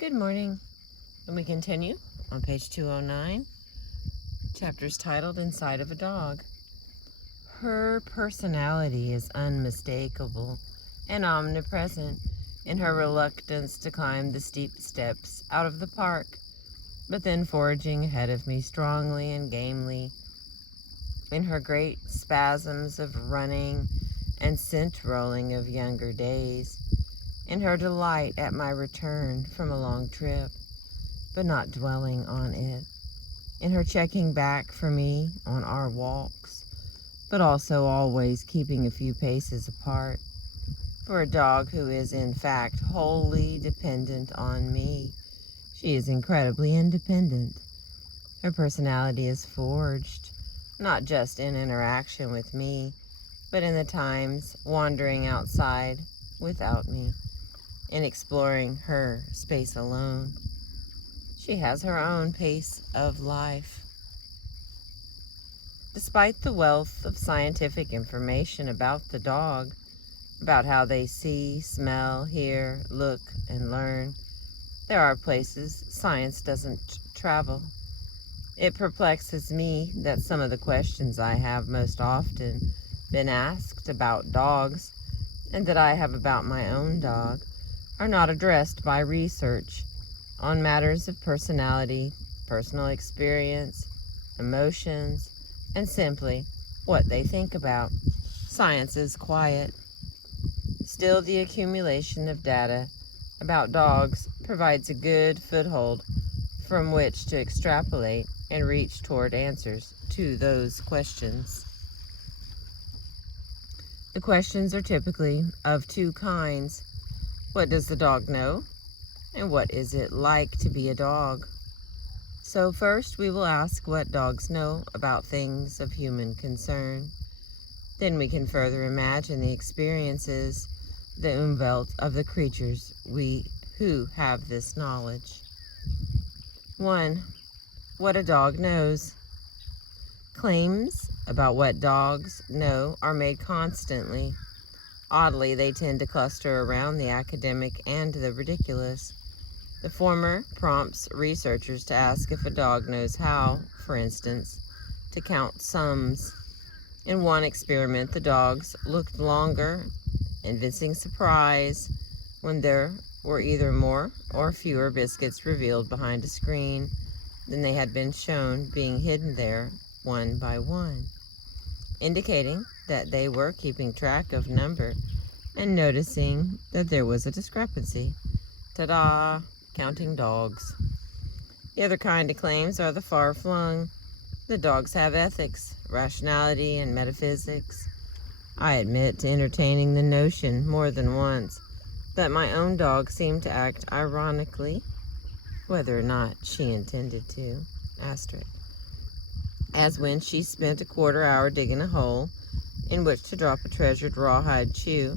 Good morning, and we continue on page 209, chapters titled Inside of a Dog. Her personality is unmistakable and omnipresent in her reluctance to climb the steep steps out of the park, but then forging ahead of me strongly and gamely, in her great spasms of running and scent rolling of younger days, in her delight at my return from a long trip, but not dwelling on it, in her checking back for me on our walks, but also always keeping a few paces apart. For a dog who is in fact wholly dependent on me, she is incredibly independent. Her personality is forged, not just in interaction with me, but in the times wandering outside without me, in exploring her space alone. She has her own pace of life. Despite the wealth of scientific information about the dog, about how they see, smell, hear, look, and learn, there are places science doesn't travel. It perplexes me that some of the questions I have most often been asked about dogs, and that I have about my own dog, are not addressed by research on matters of personality, personal experience, emotions, and simply what they think about. Science is quiet. Still, the accumulation of data about dogs provides a good foothold from which to extrapolate and reach toward answers to those questions. The questions are typically of two kinds. What does the dog know? And what is it like to be a dog? So first we will ask what dogs know about things of human concern. Then we can further imagine the experiences, the umwelt of the creatures who have this knowledge. 1. What a dog knows. Claims about what dogs know are made constantly. Oddly, they tend to cluster around the academic and the ridiculous. The former prompts researchers to ask if a dog knows how, for instance, to count sums. In one experiment, the dogs looked longer, evincing surprise when there were either more or fewer biscuits revealed behind a screen than they had been shown being hidden there one by one, indicating that they were keeping track of number and noticing that there was a discrepancy. Ta-da! Counting dogs. The other kind of claims are the far-flung. The dogs have ethics, rationality, and metaphysics. I admit to entertaining the notion more than once that my own dog seemed to act ironically, whether or not she intended to, as when she spent a quarter-hour digging a hole in which to drop a treasured rawhide chew,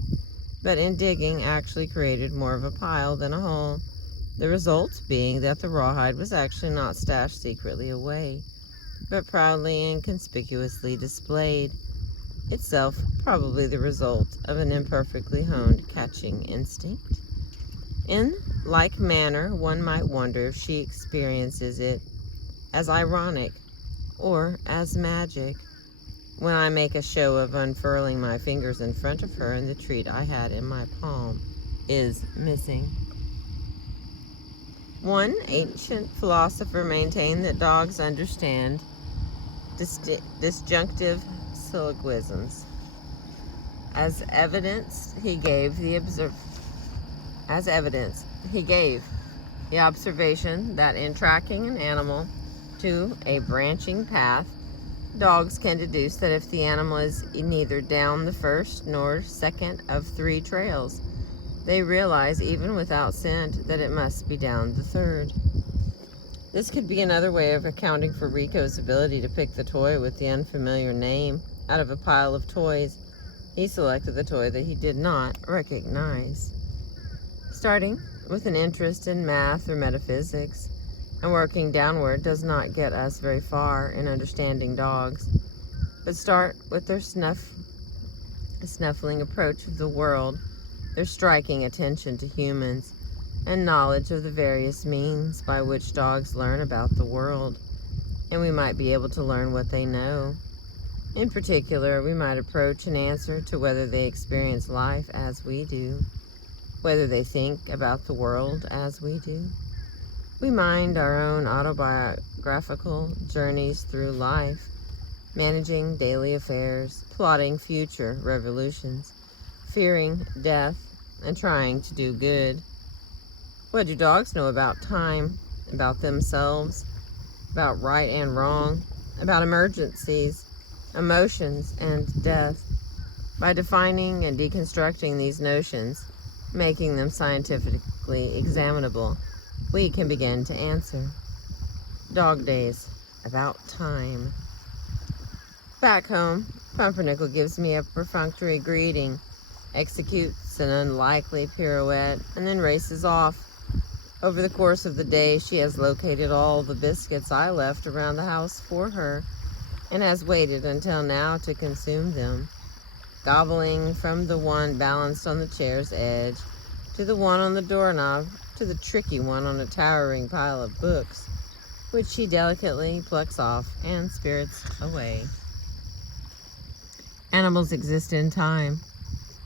but in digging actually created more of a pile than a hole, the result being that the rawhide was actually not stashed secretly away, but proudly and conspicuously displayed, itself probably the result of an imperfectly honed catching instinct. In like manner, one might wonder if she experiences it as ironic or as magic when I make a show of unfurling my fingers in front of her and the treat I had in my palm is missing. One ancient philosopher maintained that dogs understand disjunctive syllogisms. As evidence, he gave the observation that in tracking an animal to a branching path, dogs can deduce that if the animal is neither down the first nor second of 3 trails, they realize, even without scent, that it must be down the third. This could be another way of accounting for Rico's ability to pick the toy with the unfamiliar name out of a pile of toys. He selected the toy that he did not recognize. Starting with an interest in math or metaphysics and working downward does not get us very far in understanding dogs, but start with their snuffling approach of the world, their striking attention to humans, and knowledge of the various means by which dogs learn about the world, and we might be able to learn what they know. In particular, we might approach an answer to whether they experience life as we do, whether they think about the world as we do. We mind our own autobiographical journeys through life, managing daily affairs, plotting future revolutions, fearing death, and trying to do good. What do dogs know about time, about themselves, about right and wrong, about emergencies, emotions, and death? By defining and deconstructing these notions, making them scientifically examinable, we can begin to answer. Dog days, about time. Back home, Pumpernickel gives me a perfunctory greeting, executes an unlikely pirouette, and then races off. Over the course of the day, she has located all the biscuits I left around the house for her, and has waited until now to consume them, gobbling from the one balanced on the chair's edge, to the one on the doorknob, to the tricky one on a towering pile of books, which she delicately plucks off and spirits away. Animals exist in time.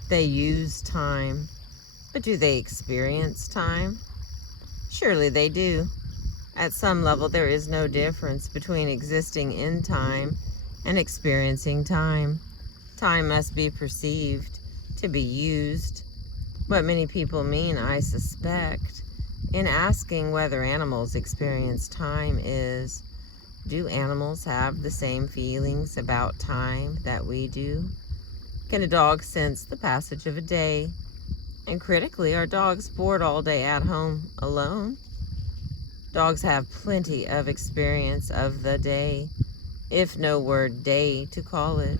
They use time. But do they experience time? Surely they do. At some level, there is no difference between existing in time and experiencing time. Time must be perceived to be used. What many people mean, I suspect, in asking whether animals experience time is, do animals have the same feelings about time that we do? Can a dog sense the passage of a day? And critically, are dogs bored all day at home alone? Dogs have plenty of experience of the day, if no word day to call it.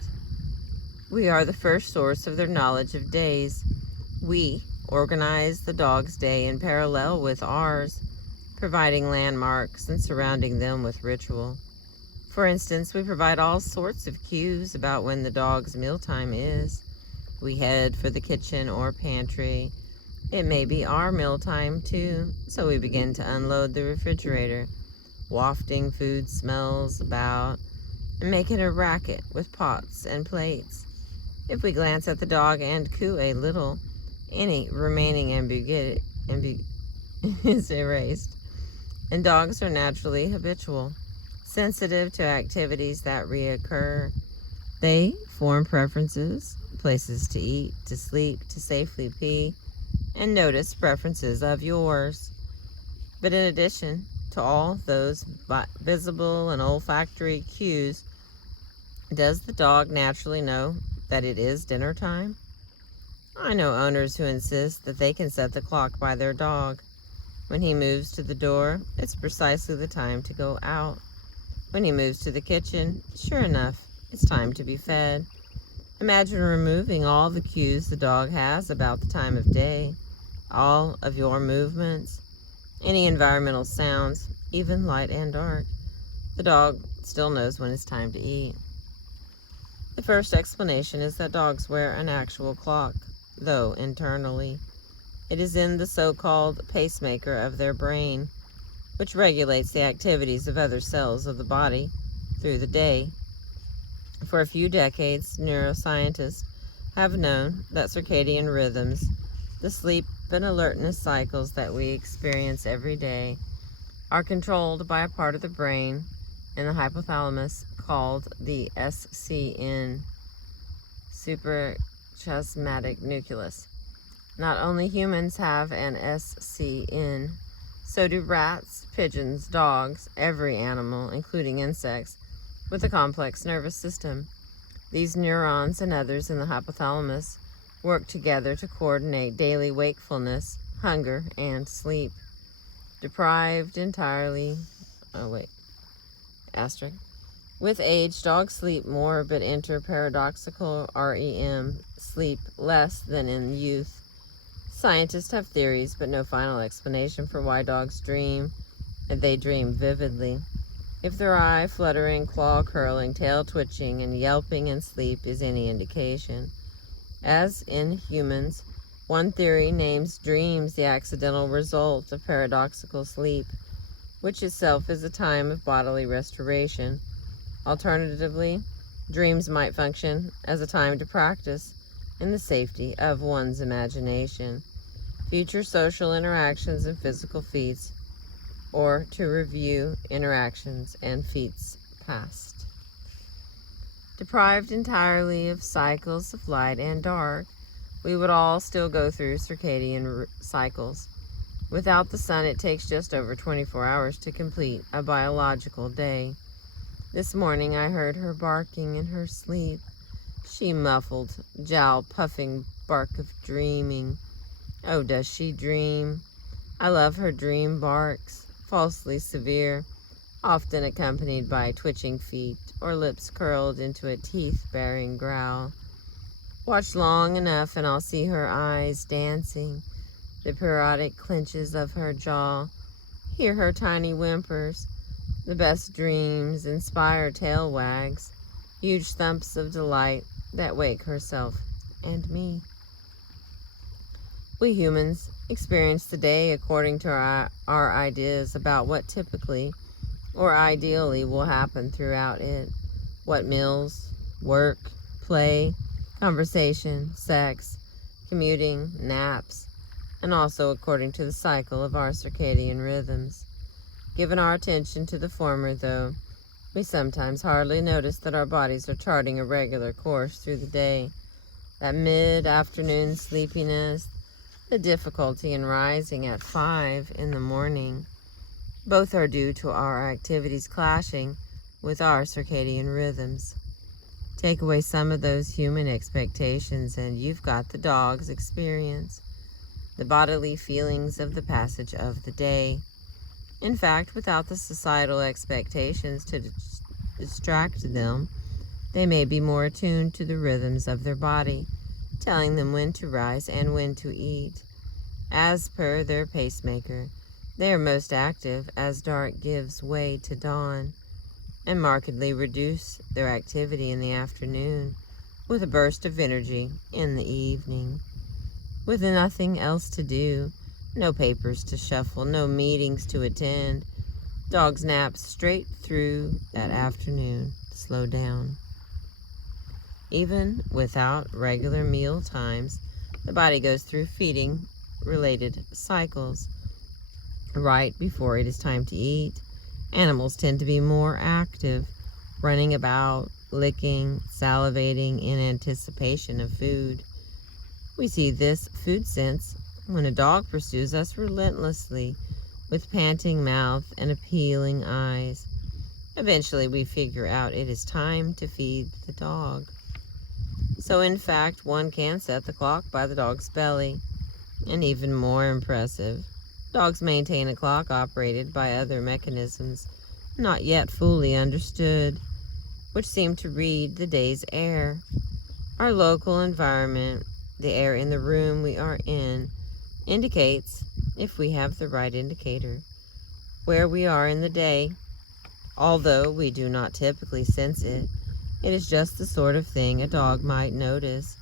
We are the first source of their knowledge of days. We organize the dog's day in parallel with ours, providing landmarks and surrounding them with ritual. For instance, we provide all sorts of cues about when the dog's mealtime is. We head for the kitchen or pantry. It may be our mealtime too, so we begin to unload the refrigerator, wafting food smells about, and making a racket with pots and plates. If we glance at the dog and coo a little, any remaining ambiguity is erased. And dogs are naturally habitual, sensitive to activities that reoccur. They form preferences, places to eat, to sleep, to safely pee, and notice preferences of yours. But in addition to all those visible and olfactory cues, does the dog naturally know that it is dinner time? I know owners who insist that they can set the clock by their dog. When he moves to the door, it's precisely the time to go out. When he moves to the kitchen, sure enough, it's time to be fed. Imagine removing all the cues the dog has about the time of day, all of your movements, any environmental sounds, even light and dark. The dog still knows when it's time to eat. The first explanation is that dogs wear an actual clock, though internally. It is in the so-called pacemaker of their brain, which regulates the activities of other cells of the body through the day. For a few decades, neuroscientists have known that circadian rhythms, the sleep and alertness cycles that we experience every day, are controlled by a part of the brain in the hypothalamus called the SCN, suprachiasmatic nucleus. Not only humans have an SCN, so do rats, pigeons, dogs, every animal, including insects, with a complex nervous system. These neurons and others in the hypothalamus work together to coordinate daily wakefulness, hunger, and sleep. Deprived entirely, with age, dogs sleep more but enter paradoxical REM sleep less than in youth. Scientists have theories but no final explanation for why dogs dream, and they dream vividly. If their eye fluttering, claw curling, tail twitching, and yelping in sleep is any indication, as in humans, One theory names dreams the accidental result of paradoxical sleep, which itself is a time of bodily restoration. Alternatively, dreams might function as a time to practice in the safety of one's imagination, future social interactions and physical feats, or to review interactions and feats past. Deprived entirely of cycles of light and dark, we would all still go through circadian cycles. Without the sun, it takes just over 24 hours to complete a biological day. This morning I heard her barking in her sleep. She muffled, jowl-puffing bark of dreaming. Oh, does she dream? I love her dream barks, falsely severe, often accompanied by twitching feet or lips curled into a teeth-baring growl. Watch long enough and I'll see her eyes dancing, the periodic clenches of her jaw, hear her tiny whimpers. The best dreams inspire tail wags, huge thumps of delight that wake herself and me. We humans experience the day according to our ideas about what typically or ideally will happen throughout it. What meals, work, play, conversation, sex, commuting, naps, and also according to the cycle of our circadian rhythms. Given our attention to the former, though, we sometimes hardly notice that our bodies are charting a regular course through the day. That mid-afternoon sleepiness, the difficulty in rising at 5 in the morning, both are due to our activities clashing with our circadian rhythms. Take away some of those human expectations and you've got the dog's experience, the bodily feelings of the passage of the day. In fact, without the societal expectations to distract them, they may be more attuned to the rhythms of their body, telling them when to rise and when to eat. As per their pacemaker, they are most active as dark gives way to dawn, and markedly reduce their activity in the afternoon, with a burst of energy in the evening. With nothing else to do, no papers to shuffle, no meetings to attend, dogs nap straight through that afternoon. Slow down. Even without regular meal times, the body goes through feeding-related cycles. Right before it is time to eat, animals tend to be more active, running about, licking, salivating in anticipation of food. We see this food sense when a dog pursues us relentlessly with panting mouth and appealing eyes. Eventually we figure out it is time to feed the dog. So in fact, one can set the clock by the dog's belly. And even more impressive, dogs maintain a clock operated by other mechanisms not yet fully understood, which seem to read the day's air, our local environment, the air in the room we are in, indicates, if we have the right indicator, where we are in the day. Although we do not typically sense it, it is just the sort of thing a dog might notice.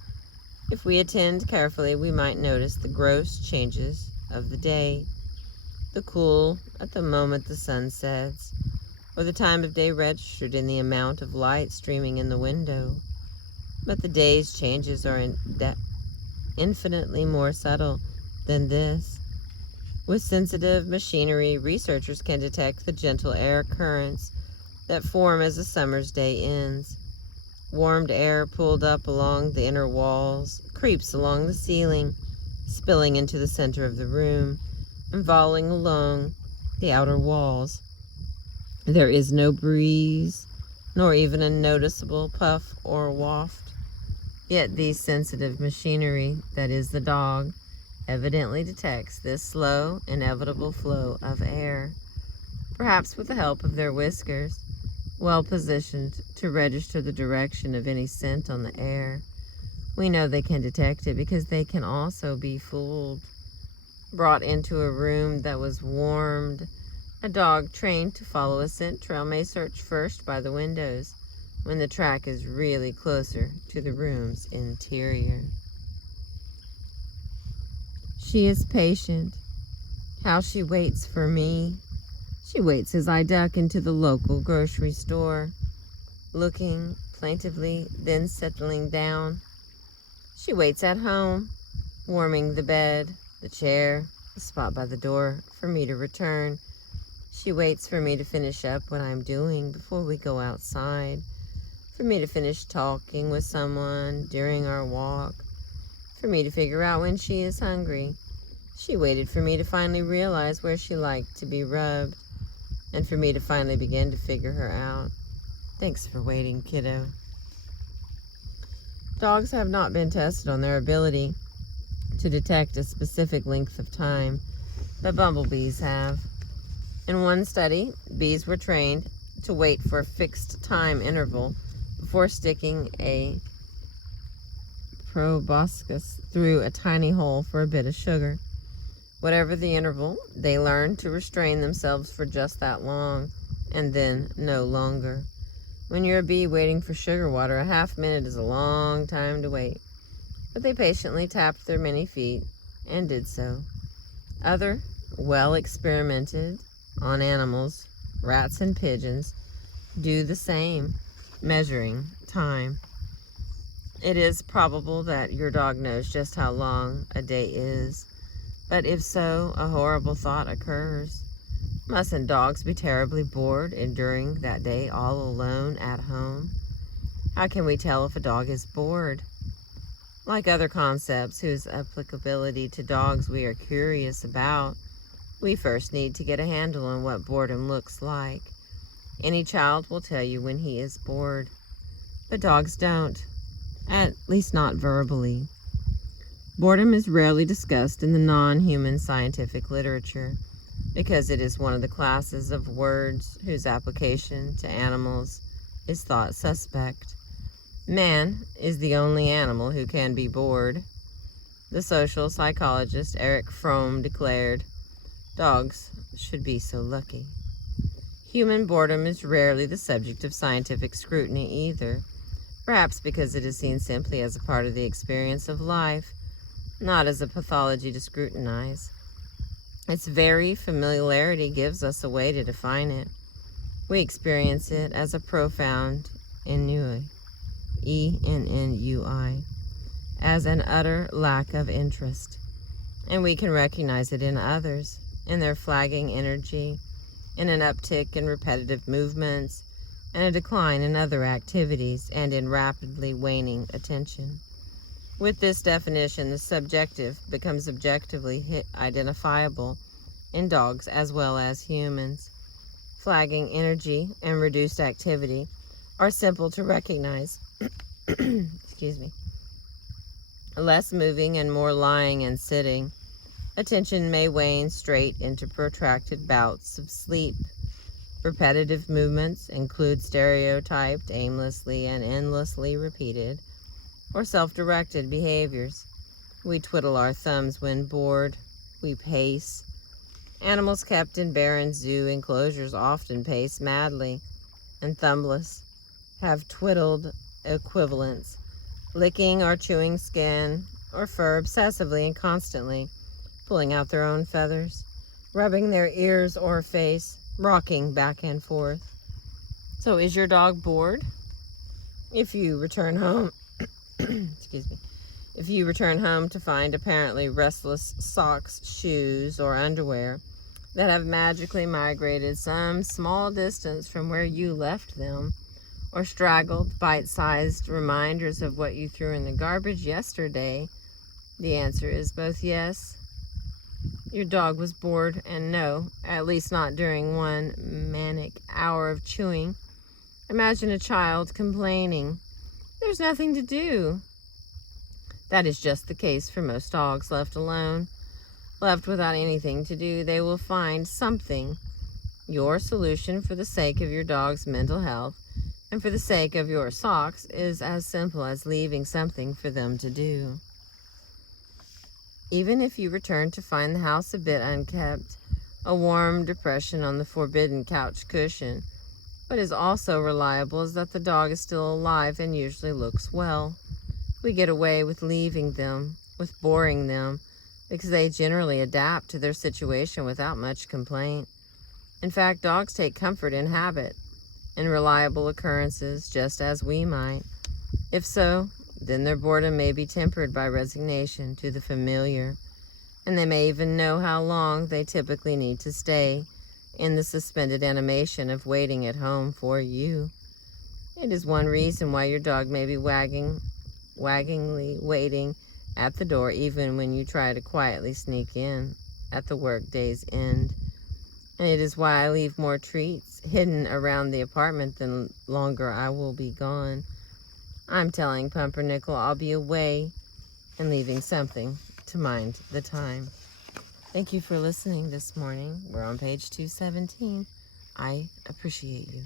If we attend carefully, we might notice the gross changes of the day, the cool at the moment the sun sets, or the time of day registered in the amount of light streaming in the window. But the day's changes are infinitely more subtle than this. With sensitive machinery, researchers can detect the gentle air currents that form as a summer's day ends. Warmed air pulled up along the inner walls, creeps along the ceiling, spilling into the center of the room, and falling along the outer walls. There is no breeze, nor even a noticeable puff or waft. Yet these sensitive machinery, that is the dog, evidently detects this slow, inevitable flow of air, perhaps with the help of their whiskers, well positioned to register the direction of any scent on the air. We know they can detect it because they can also be fooled. Brought into a room that was warmed, a dog trained to follow a scent trail may search first by the windows when the track is really closer to the room's interior. She is patient. How she waits for me. She waits as I duck into the local grocery store, looking plaintively, then settling down. She waits at home, warming the bed, the chair, the spot by the door for me to return. She waits for me to finish up what I'm doing before we go outside, for me to finish talking with someone during our walk, for me to figure out when she is hungry. She waited for me to finally realize where she liked to be rubbed, and for me to finally begin to figure her out. Thanks for waiting, kiddo. Dogs have not been tested on their ability to detect a specific length of time, but bumblebees have. In one study, bees were trained to wait for a fixed time interval before sticking a proboscis through a tiny hole for a bit of sugar. Whatever the interval, they learned to restrain themselves for just that long, and then no longer. When you're a bee waiting for sugar water, a half minute is a long time to wait. But they patiently tapped their many feet and did so. Other well-experimented on animals, rats and pigeons, do the same, measuring time. It is probable that your dog knows just how long a day is, but if so, a horrible thought occurs. Mustn't dogs be terribly bored enduring that day all alone at home? How can we tell if a dog is bored? Like other concepts whose applicability to dogs we are curious about, we first need to get a handle on what boredom looks like. Any child will tell you when he is bored, but dogs don't, at least not verbally. Boredom is rarely discussed in the non-human scientific literature because it is one of the classes of words whose application to animals is thought suspect. Man is the only animal who can be bored. The social psychologist Erich Fromm declared, "Dogs should be so lucky." Human boredom is rarely the subject of scientific scrutiny either, perhaps because it is seen simply as a part of the experience of life, not as a pathology to scrutinize. Its very familiarity gives us a way to define it. We experience it as a profound ennui, E-N-N-U-I, as an utter lack of interest. And we can recognize it in others, in their flagging energy, in an uptick in repetitive movements, and a decline in other activities, and in rapidly waning attention. With this definition, the subjective becomes objectively identifiable in dogs as well as humans. Flagging energy and reduced activity are simple to recognize. Excuse me. Less moving and more lying and sitting. Attention may wane straight into protracted bouts of sleep. Repetitive movements include stereotyped, aimlessly and endlessly repeated, or self-directed behaviors. We twiddle our thumbs when bored. We pace. Animals kept in barren zoo enclosures often pace madly, and thumbless have twiddled equivalents, licking or chewing skin or fur obsessively and constantly, pulling out their own feathers, rubbing their ears or face, rocking back and forth. So is your dog bored? If you return home, excuse me, if you return home to find apparently restless socks, shoes, or underwear that have magically migrated some small distance from where you left them, or straggled bite-sized reminders of what you threw in the garbage yesterday, the answer is both yes. Your dog was bored, and no, at least not during one manic hour of chewing. Imagine a child complaining, "There's nothing to do." That is just the case for most dogs left alone. Left without anything to do, they will find something. Your solution for the sake of your dog's mental health and for the sake of your socks is as simple as leaving something for them to do. Even if you return to find the house a bit unkept, a warm depression on the forbidden couch cushion, what is also reliable is that the dog is still alive and usually looks well. We get away with leaving them, with boring them, because they generally adapt to their situation without much complaint. In fact, dogs take comfort in habit and reliable occurrences, just as we might. If so, then their boredom may be tempered by resignation to the familiar, and they may even know how long they typically need to stay in the suspended animation of waiting at home for you. It is one reason why your dog may be waggingly waiting at the door even when you try to quietly sneak in at the workday's end. And it is why I leave more treats hidden around the apartment the longer I will be gone. I'm telling Pumpernickel I'll be away and leaving something to mind the time. Thank you for listening this morning. We're on page 217. I appreciate you.